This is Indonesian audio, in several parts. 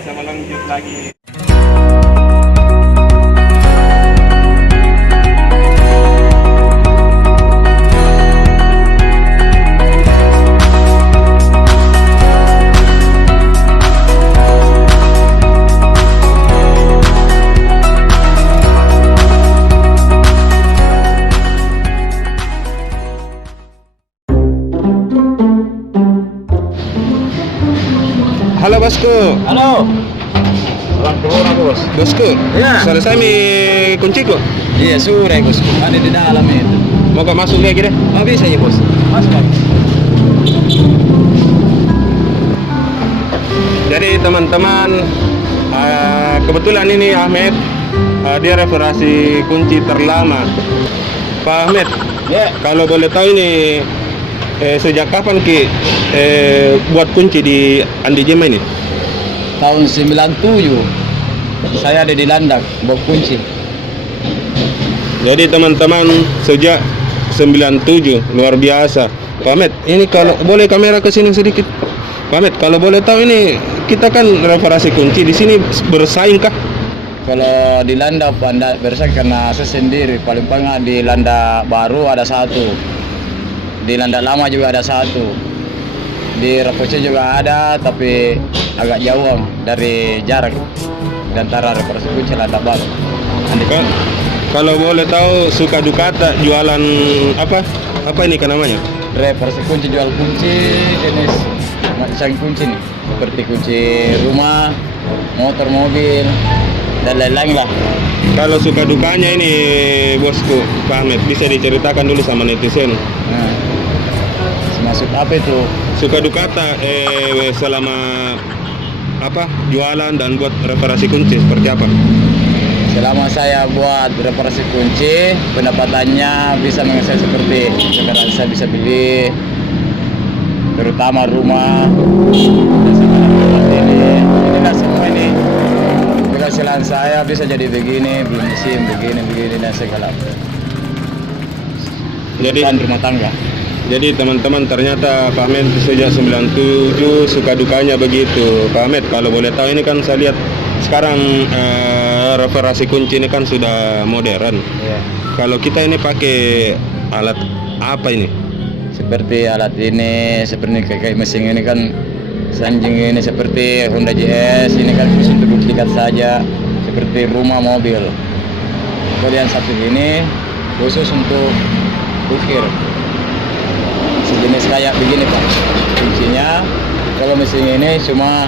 teman-teman, saya lanjut lagi. Halo bosku. Halo. Salam keluar bos. Bosku. Ya. Selesai mi kunciku. Iya sudah bos. Ada di dalam itu. Mau kau masuk lagi deh? Oh bisa ya bos. Masuk lagi. Jadi teman-teman, kebetulan ini Ahmed, dia referasi kunci terlama. Pak Ahmed, Ya. kalau boleh tahu ini sejak kapan Ki buat kunci di Andi Jema ini? Tahun 97. Saya ada di Landak, bawa kunci. Jadi teman-teman, sejak 97, luar biasa. Pak Ahmed, ini kalau boleh kamera ke sini sedikit. Pak Ahmed, kalau boleh tahu ini kita kan referasi kunci di sini bersaing kah? Kalau di Landak Anda bersaing karena saya sendiri paling di Landak baru ada satu. Di Landak lama juga ada satu. Di Rapoce juga ada tapi agak jauh dari jarak antara referensi kunci Landak baru. Kalau boleh tahu suka dukata jualan apa? Apa ini kan namanya? Referensi kunci jual kunci ini macam kunci nih seperti kunci rumah, motor, mobil dan lain-lain lah. Kalau suka dukanya ini bosku Pak Ahmed bisa diceritakan dulu sama netizen. Nah, maksud apa itu? Suka dukata selama apa jualan dan buat reparasi kunci seperti apa? Selama saya buat reparasi kunci, pendapatannya bisa menghasilkan seperti sekarang saya bisa beli terutama rumah dan segala inilah semua ini penghasilan saya bisa jadi begini, beli mesin begini dan segala Jadi rumah tangga. Jadi teman-teman ternyata Pak Ahmed sejak 97 suka dukanya begitu. Pak Ahmed kalau boleh tahu ini kan saya lihat sekarang reparasi kunci ini kan sudah modern. Ya. Kalau kita ini pakai alat apa ini? Seperti alat ini, seperti kayak mesin ini kan sanjing ini seperti Honda JS ini kan mesin untuk duplikat saja seperti rumah mobil. Kemudian satu ini khusus untuk ukir sejenis kayak begini Pak kuncinya. Kalau mesin ini cuma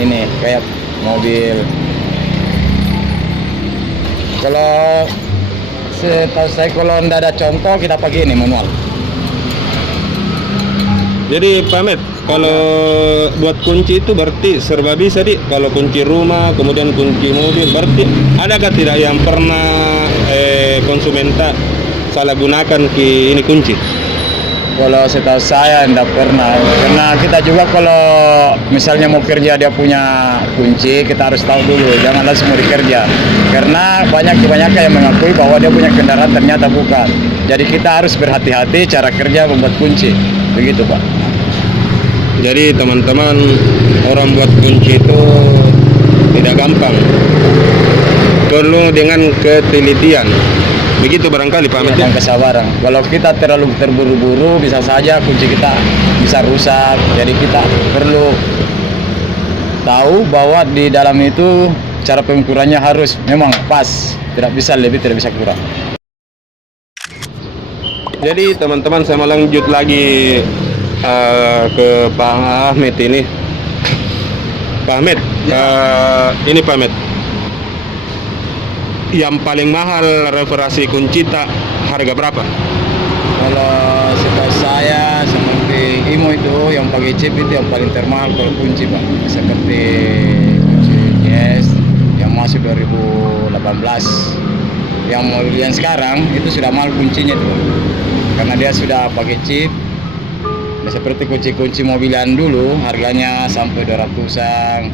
ini kayak mobil. Kalau setahu saya kalau tidak ada contoh kita pakai ini manual. Jadi Pak Ahmed, kalau buat kunci itu berarti serba bisa di. Kalau kunci rumah, kemudian kunci mobil, berarti adakah tidak yang pernah konsumen tak salah gunakan ini kunci? Kalau setahu saya tidak pernah, karena kita juga kalau misalnya mau kerja dia punya kunci, kita harus tahu dulu, jangan langsung mau dikerja. Karena kebanyakan yang mengakui bahwa dia punya kendaraan ternyata bukan. Jadi kita harus berhati-hati cara kerja membuat kunci, begitu Pak. Jadi teman-teman, orang buat kunci itu tidak gampang, perlu dengan ketelitian. Begitu barangkali Pak Ahmed. Dan kesabaran. Kalau kita terlalu terburu-buru, bisa saja kunci kita bisa rusak. Jadi kita perlu tahu bahwa di dalam itu cara pengukurannya harus memang pas, tidak bisa lebih, tidak bisa kurang. Jadi teman-teman, saya mau lanjut lagi ke Pak Ahmed ini. Pak Ahmed, ini Pak Ahmed, yang paling mahal reparasi kunci tak harga berapa? Kalau setahu saya seperti Imo itu yang pakai chip itu yang paling termahal kalau kunci Pak. Seperti kunci Yes yang masuk 2018. Yang mobil yang sekarang itu sudah mahal kuncinya tuh. Karena dia sudah pakai chip. Nah, seperti kunci-kunci mobilan dulu harganya sampai 200-an,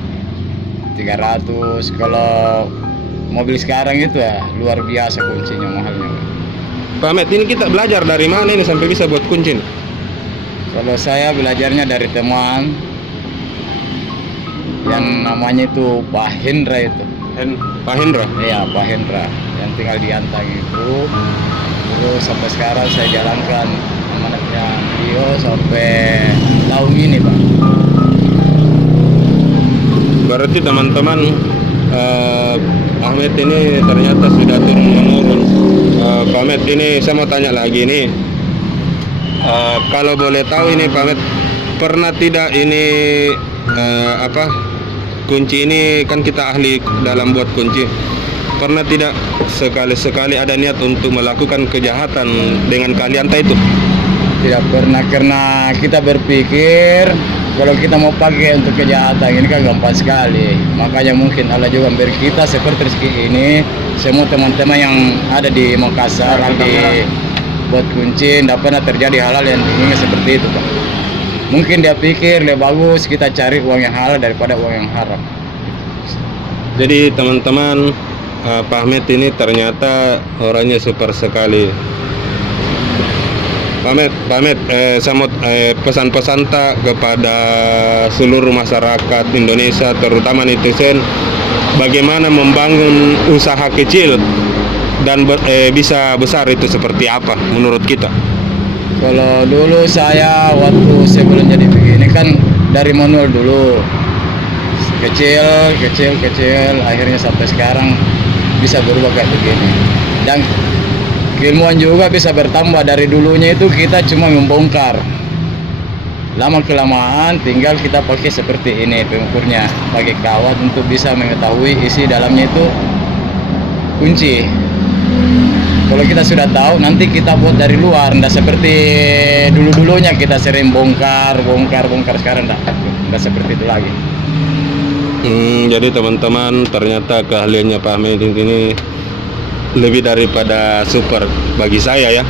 300. Kalau mobil sekarang itu ya luar biasa kuncinya mahalnya. Pak Ahmed, ini kita belajar dari mana ini sampai bisa buat kunci? Kalau saya belajarnya dari teman yang namanya itu Pak Hendra itu. Pak Hendra. Iya, Pak Hendra yang tinggal di Antang itu. Terus sampai sekarang saya jalankan amanatnya beliau sampai tahun ini, Pak. Berarti teman-teman, Ahmed ini ternyata sudah turun-menurun. Pak Ahmed, ini saya mau tanya lagi nih. Kalau boleh tahu ini Pak Ahmed, pernah tidak ini kunci ini, kan kita ahli dalam buat kunci, pernah tidak sekali-sekali ada niat untuk melakukan kejahatan dengan kalian itu? Tidak pernah, karena kita berpikir kalau kita mau pakai untuk kejahatan ini kan gampang sekali. Makanya mungkin Allah juga beri kita seperti rezeki ini. Semua teman-teman yang ada di Makassar di buat kunci, tidak pernah terjadi hal-hal yang ingin seperti itu, Pak. Mungkin dia pikir lebih bagus kita cari uang yang halal daripada uang yang haram. Jadi teman-teman, Pak Ahmed ini ternyata orangnya super sekali. Pak Ahmed, saya mau pesan-pesan tak kepada seluruh masyarakat Indonesia, terutama netizen, bagaimana membangun usaha kecil dan bisa besar itu seperti apa menurut kita? Kalau dulu saya waktu sebelum jadi begini kan dari manual dulu, kecil, akhirnya sampai sekarang bisa berubah kayak begini. Dan keilmuan juga bisa bertambah. Dari dulunya itu kita cuma membongkar, lama kelamaan tinggal kita pakai seperti ini pengukurnya, pakai kawat untuk bisa mengetahui isi dalamnya itu kunci. Kalau kita sudah tahu, nanti kita buat dari luar, ndak seperti dulu-dulunya kita sering bongkar. Sekarang ndak seperti itu lagi. Jadi teman-teman, ternyata keahliannya Pak Ahmed ini lebih daripada super bagi saya ya.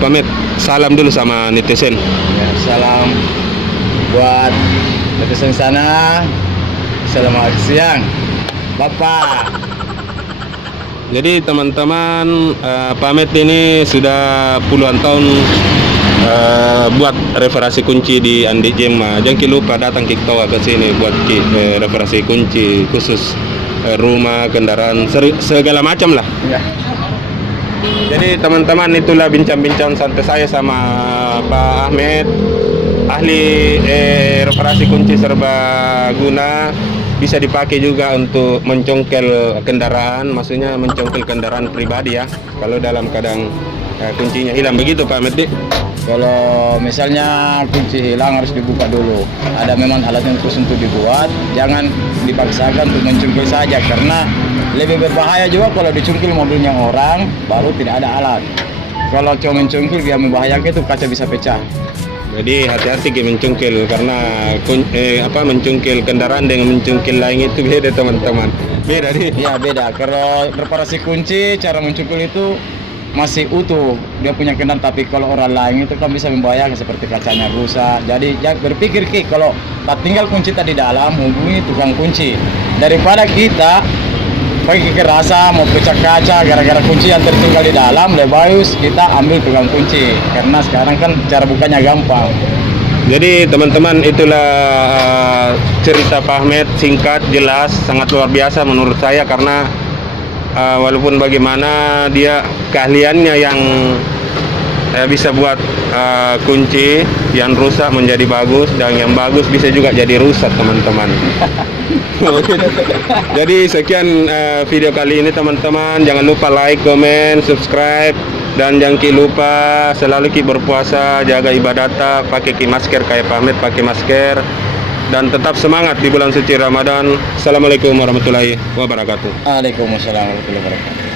Pak Ahmed, salam dulu sama netizen. Ya, salam buat netizen sana. Selamat siang, Bapak. Jadi teman-teman, Pak Ahmed ini sudah puluhan tahun buat reparasi kunci di Andi Jema. Jangan lupa datang ke sini buat reparasi kunci khusus rumah, kendaraan, segala macam lah. Ya. Jadi teman-teman, itulah bincang-bincang santai saya sama Pak Ahmed, ahli reparasi kunci serbaguna. Bisa dipakai juga untuk mencongkel kendaraan, maksudnya mencongkel kendaraan pribadi ya, kalau dalam keadaan kuncinya hilang, begitu Pak Ahmed. Kalau misalnya kunci hilang harus dibuka dulu. Ada memang alatnya khusus untuk dibuat, jangan dipaksakan untuk mencungkil saja, karena lebih berbahaya juga kalau dicungkil mobilnya orang baru tidak ada alat. Kalau cuma mencungkil dia membahayakan, itu kaca bisa pecah. Jadi hati-hati mencungkil, karena mencungkil kendaraan dengan mencungkil lain itu beda teman-teman. Beda nih. Iya beda. Kalau reparasi kunci cara mencungkil itu masih utuh, dia punya kendaraan, tapi kalau orang lain itu kan bisa membahayakan seperti kacanya rusak. Jadi berpikir kalau tak tinggal kunci tadi dalam, hubungi tukang kunci daripada kita pakai kekerasan mau pecah kaca gara-gara kunci yang tertinggal di dalam. Lebih bagus kita ambil tukang kunci, karena sekarang kan cara bukanya gampang. Jadi teman-teman, itulah cerita Pak Ahmed, singkat, jelas, sangat luar biasa menurut saya, karena walaupun bagaimana dia keahliannya yang bisa buat kunci yang rusak menjadi bagus, dan yang bagus bisa juga jadi rusak teman-teman. Jadi sekian video kali ini teman-teman. Jangan lupa like, comment, subscribe, dan jangan lupa selalu berpuasa, jaga ibadah, pakai masker kayak Pak Ahmed pakai masker, dan tetap semangat di bulan suci Ramadan. Assalamualaikum warahmatullahi wabarakatuh. Waalaikumsalam warahmatullahi wabarakatuh.